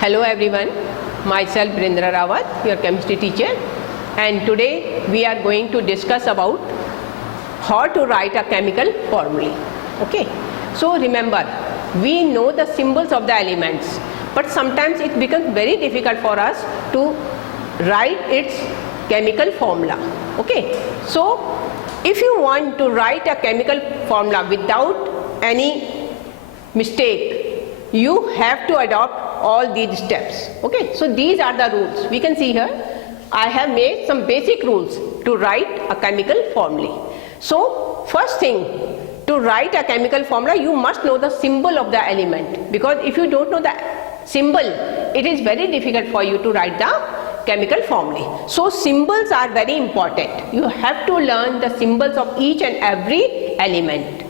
Hello everyone, myself Brindra Rawat, your chemistry teacher, and today we are going to discuss about how to write a chemical formulae. Okay, so remember, we know the symbols of the elements, but sometimes it becomes very difficult for us to write its chemical formula. Okay, so if you want to write a chemical formula without any mistake, you have to adopt all these steps. Okay, so these are the rules. We can see here I have made some basic rules to write a chemical formulae. So first thing, to write a chemical formula you must know the symbol of the element, because if you don't know the symbol it is very difficult for you to write the chemical formulae. So symbols are very important. You have to learn the symbols of each and every element.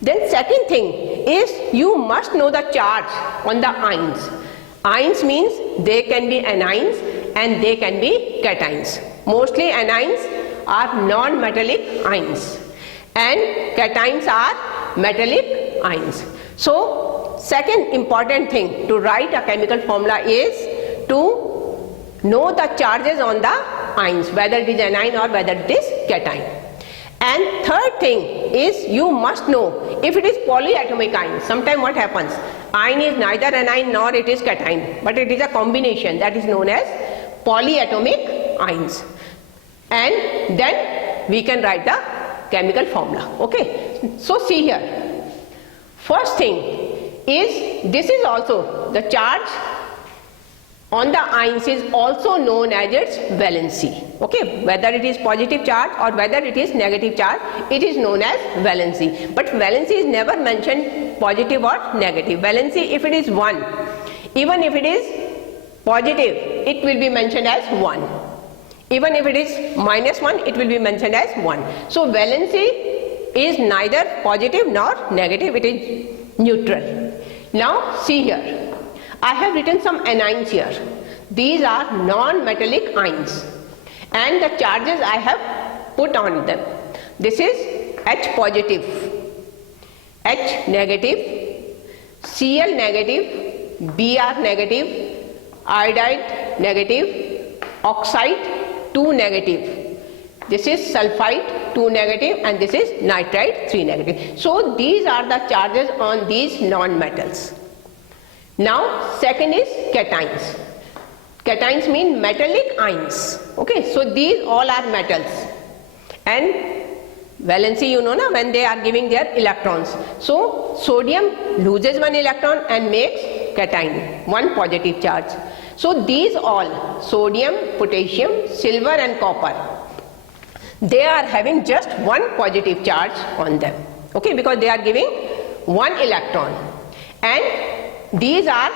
Then second thing is you must know the charge on the ions. Ions means they can be anions and they can be cations. Mostly anions are non-metallic ions and cations are metallic ions. So second important thing to write a chemical formula is to know the charges on the ions, whether it is anion or whether it is cation. And third thing is you must know if it is polyatomic ion. Sometimes what happens, ion is neither anion nor it is cation, but it is a combination, that is known as polyatomic ions, and then we can write the chemical formula. Okay, so see here, first thing is this is also the charge on the ions is also known as its valency. Okay, whether it is positive charge or whether it is negative charge, it is known as valency. But valency is never mentioned positive or negative. Valency, if it is 1, even if it is positive, it will be mentioned as 1. Even if it is -1, it will be mentioned as 1. So valency is neither positive nor negative, it is neutral. Now see here, I have written some anions here. These are non-metallic ions and the charges I have put on them. This is H positive, H negative, Cl negative, Br negative, iodide negative, oxide 2 negative. This is sulfide 2 negative and this is nitride 3 negative. So these are the charges on these non-metals. Now second is cations. Cations mean metallic ions. Okay, so these all are metals, and valency you know na, when they are giving their electrons. So sodium loses 1 electron and makes cation, 1 positive charge. So these all, sodium, potassium, silver and copper, they are having just 1 positive charge on them. Okay, because they are giving 1 electron, and these are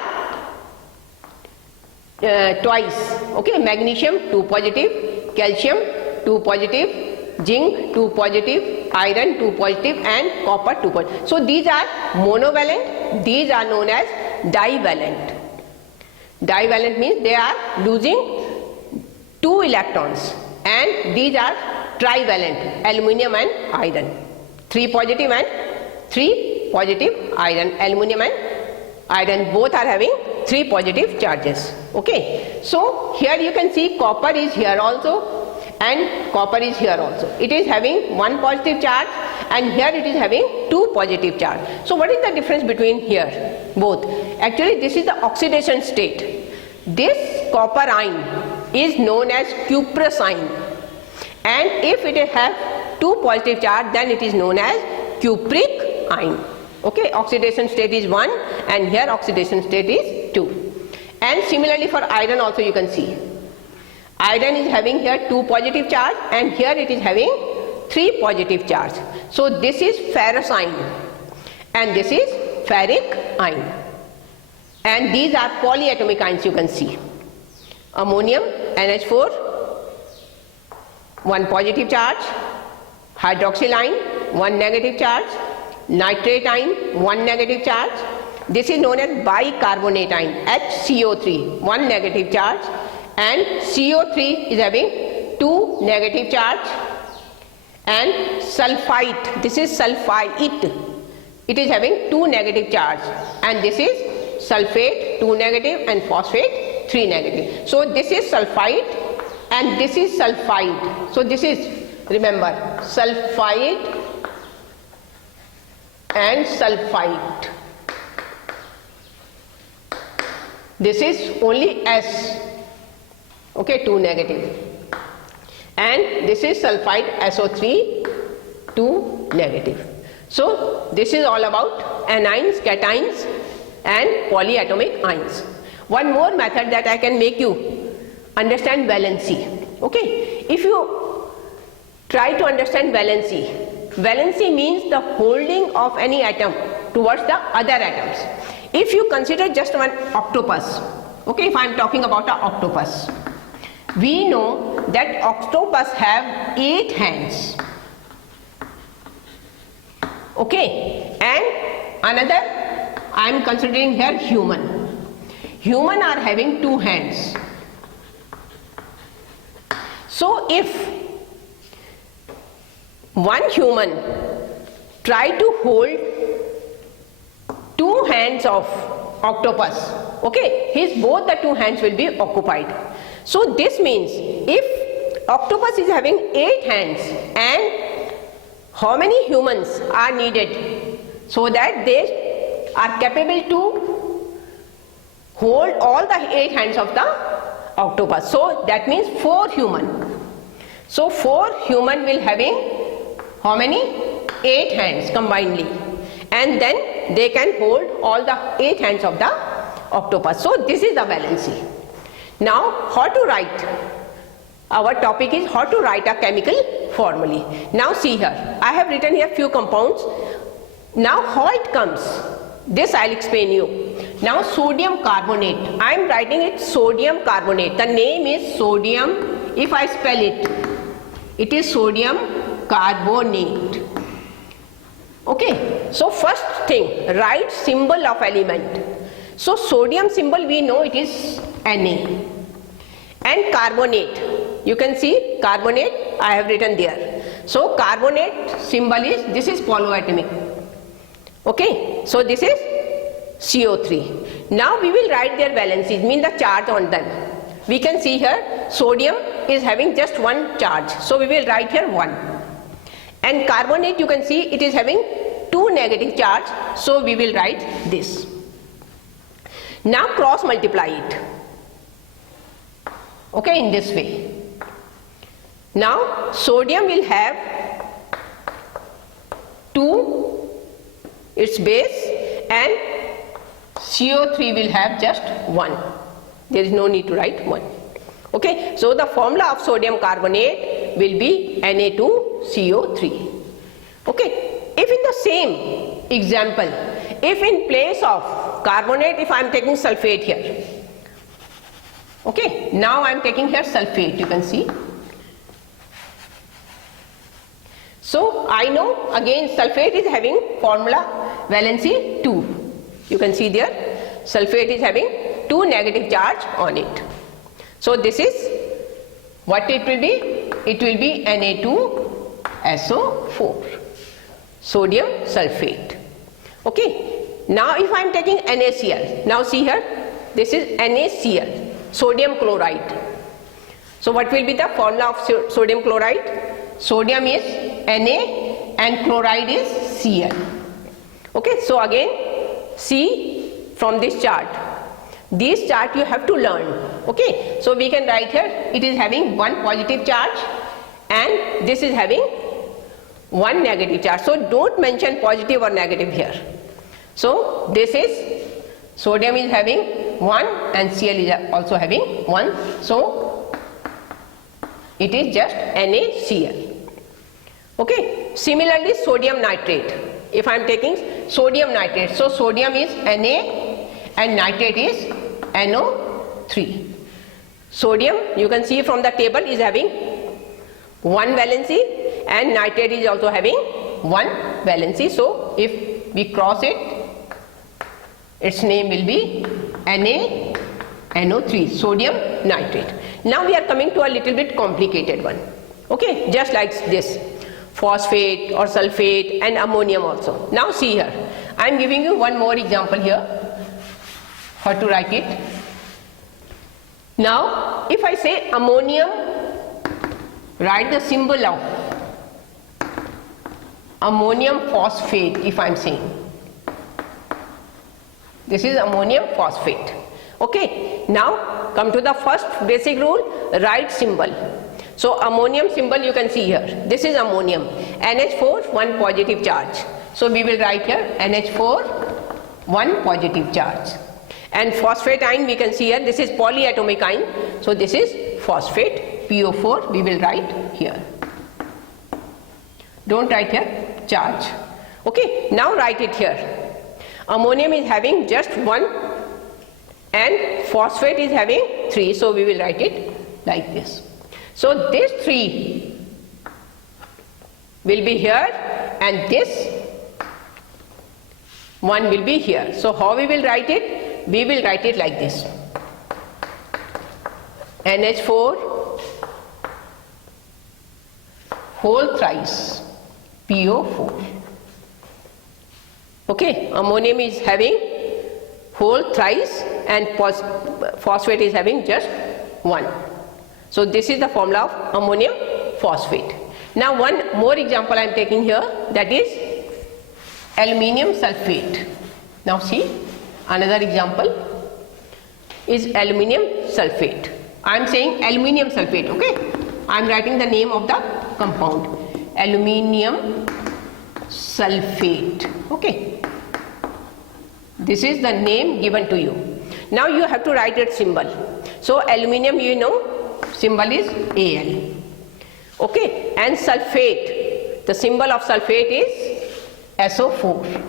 twice. Okay, magnesium 2 positive, calcium 2 positive, zinc 2 positive, iron 2 positive and copper 2 positive. So these are monovalent, these are known as divalent. Divalent means they are losing 2 electrons, and these are trivalent, aluminium and iron. 3 positive and 3 positive iron, aluminium and iron both are having 3 positive charges. Okay, so here you can see copper is here also and copper is here also. It is having 1 positive charge and here it is having 2 positive charge. So what is the difference between here both? Actually this is the oxidation state. This copper ion is known as cuprous ion, and if it has 2 positive charge then it is known as cupric ion. Okay, oxidation state is 1 and here oxidation state is 2. And similarly for iron also you can see. Iron is having here 2 positive charge and here it is having 3 positive charge. So this is ferrous ion and this is ferric ion. And these are polyatomic ions you can see. Ammonium, NH4, 1 positive charge, hydroxyl ion, 1 negative charge, nitrate ion 1 negative charge. This is known as bicarbonate ion, HCO3 1 negative charge, and CO3 is having 2 negative charge, and sulfite, this is sulfite, it is having 2 negative charge, and this is sulfate 2 negative and phosphate 3 negative. So this is sulfite and this is sulfide. So this is, remember, sulfide and sulfite. This is only S, okay, 2 negative, and this is sulfide SO3 2 negative. So this is all about anions, cations and polyatomic ions. One more method that I can make you understand valency. Okay, if you try to understand valency, valency means the holding of any atom towards the other atoms. If you consider just one octopus, okay, if I am talking about an octopus, we know that octopus have 8 hands, okay, and another I am considering here human. Human are having 2 hands. So if one human try to hold 2 hands of octopus, okay, his both the 2 hands will be occupied. So this means if octopus is having 8 hands, and how many humans are needed so that they are capable to hold all the 8 hands of the octopus? So that means 4 human. So 4 human will having how many? 8 hands combinedly, and then they can hold all the 8 hands of the octopus. So this is the valency. Now how to write? Our topic is how to write a chemical formulae. Now see here, I have written here few compounds. Now how it comes, this I will explain you. Now sodium carbonate, I am writing it sodium carbonate. The name is sodium. If I spell it, it is sodium carbonate. Okay, so first thing, write symbol of element. So sodium symbol we know it is Na, and carbonate, you can see carbonate I have written there. So carbonate symbol is, this is polyatomic. Okay, so this is CO3. Now we will write their valencies, mean the charge on them. We can see here sodium is having just 1 charge, so we will write here 1. And carbonate, you can see it is having 2 negative charge, so we will write this. Now cross multiply it, okay, in this way. Now sodium will have 2 its base, and CO3 will have just 1. There is no need to write 1. Okay, so the formula of sodium carbonate will be Na2CO3. Okay, if in the same example, if in place of carbonate, if I am taking sulfate here, okay, now I am taking here sulfate, you can see. So I know again sulfate is having formula valency 2. You can see there sulfate is having 2 negative charge on it. So this is what it will be. It will be Na2SO4, sodium sulfate. Okay, now if I am taking NaCl, now see here, this is NaCl, sodium chloride. So what will be the formula of sodium chloride? Sodium is Na and chloride is Cl. Okay, so again see from this chart, this chart you have to learn. Okay, so we can write here it is having 1 positive charge and this is having 1 negative charge. So don't mention positive or negative here. So this is sodium is having 1 and Cl is also having 1. So it is just NaCl. Okay, similarly sodium nitrate. If I am taking sodium nitrate, so sodium is Na and nitrate is NO3. Sodium, you can see from the table, is having 1 valency and nitrate is also having 1 valency. So if we cross it, its name will be NaNO3, sodium nitrate. Now we are coming to a little bit complicated one. Okay, just like this, phosphate or sulfate and ammonium also. Now see here, I am giving you one more example here. how to write it. Now if I say ammonium, write the symbol of ammonium phosphate. If I am saying this is ammonium phosphate, okay. Now come to the first basic rule, write symbol. So ammonium symbol you can see here, this is ammonium, NH4, 1 positive charge. So we will write here NH4, 1 positive charge. And phosphate ion we can see here, this is polyatomic ion, so this is phosphate, PO4 we will write here. Don't write here charge, okay. Now write it here. Ammonium is having just 1 and phosphate is having 3, so we will write it like this. So this 3 will be here and this 1 will be here. So how we will write it? We will write it like this. NH4 whole thrice PO4. Okay, ammonium is having whole thrice and phosphate is having just 1. So this is the formula of ammonium phosphate. Now one more example I am taking here, that is aluminium sulfate. Now see, another example is aluminium sulfate. I am saying aluminium sulfate, okay. I am writing the name of the compound, aluminium sulfate, okay. This is the name given to you. Now you have to write its symbol. So aluminium, you know, symbol is Al, okay, and sulfate, the symbol of sulfate is SO4.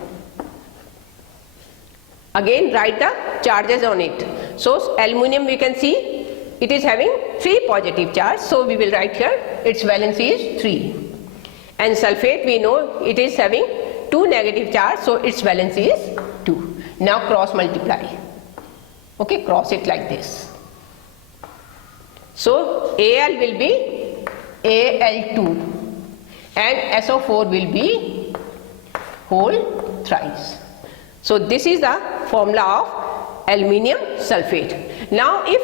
Again write the charges on it. So aluminium we can see it is having 3 positive charge, so we will write here its valency is 3. And sulfate we know it is having 2 negative charge, so its valency is 2. Now cross multiply, okay, cross it like this. So Al will be Al2 and SO4 will be whole thrice. So this is the formula of aluminium sulfate. Now if,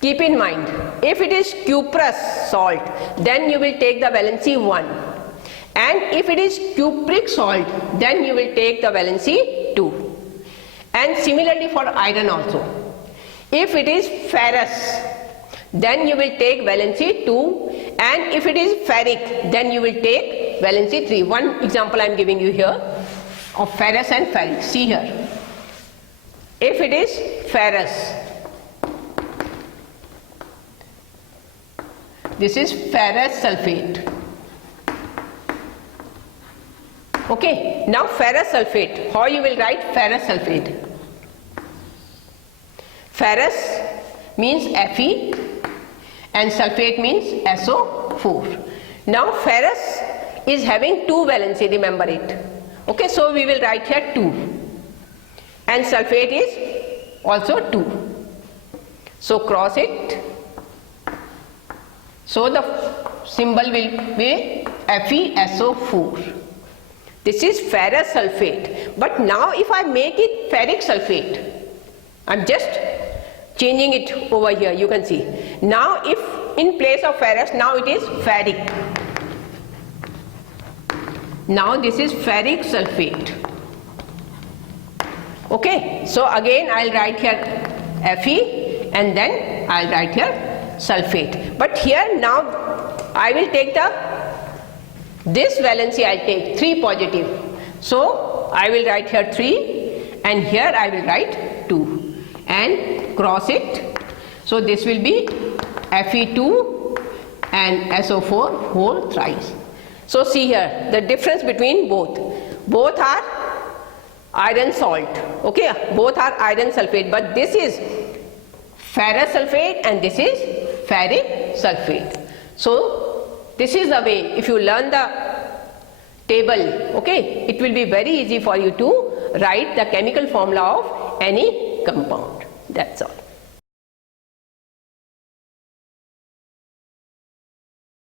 keep in mind, if it is cuprous salt, then you will take the valency 1, and if it is cupric salt, then you will take the valency 2. And similarly for iron also. If it is ferrous, then you will take valency 2, and if it is ferric, then you will take valency 3. One example I am giving you here of ferrous and ferric. See here. If it is ferrous, this is ferrous sulfate. Okay, now ferrous sulfate. How you will write ferrous sulfate? Ferrous means Fe and sulfate means SO4. Now ferrous is having 2 valency, remember it. Okay, so we will write here 2, and sulfate is also 2. So cross it. So the symbol will be FeSO4. This is ferrous sulfate. But now if I make it ferric sulfate, I am just changing it over here, you can see. Now if in place of ferrous, now it is ferric. Now this is ferric sulfate. Okay, so again I will write here Fe and then I will write here sulfate. But here now I will take this valency, I will take 3 positive. So I will write here 3 and here I will write 2 and cross it. So this will be Fe2 and SO4 whole thrice. So see here the difference between both. Both are iron salt, okay, both are iron sulfate, but this is ferrous sulfate and this is ferric sulfate. So this is the way, if you learn the table, okay, it will be very easy for you to write the chemical formula of any compound. That's all.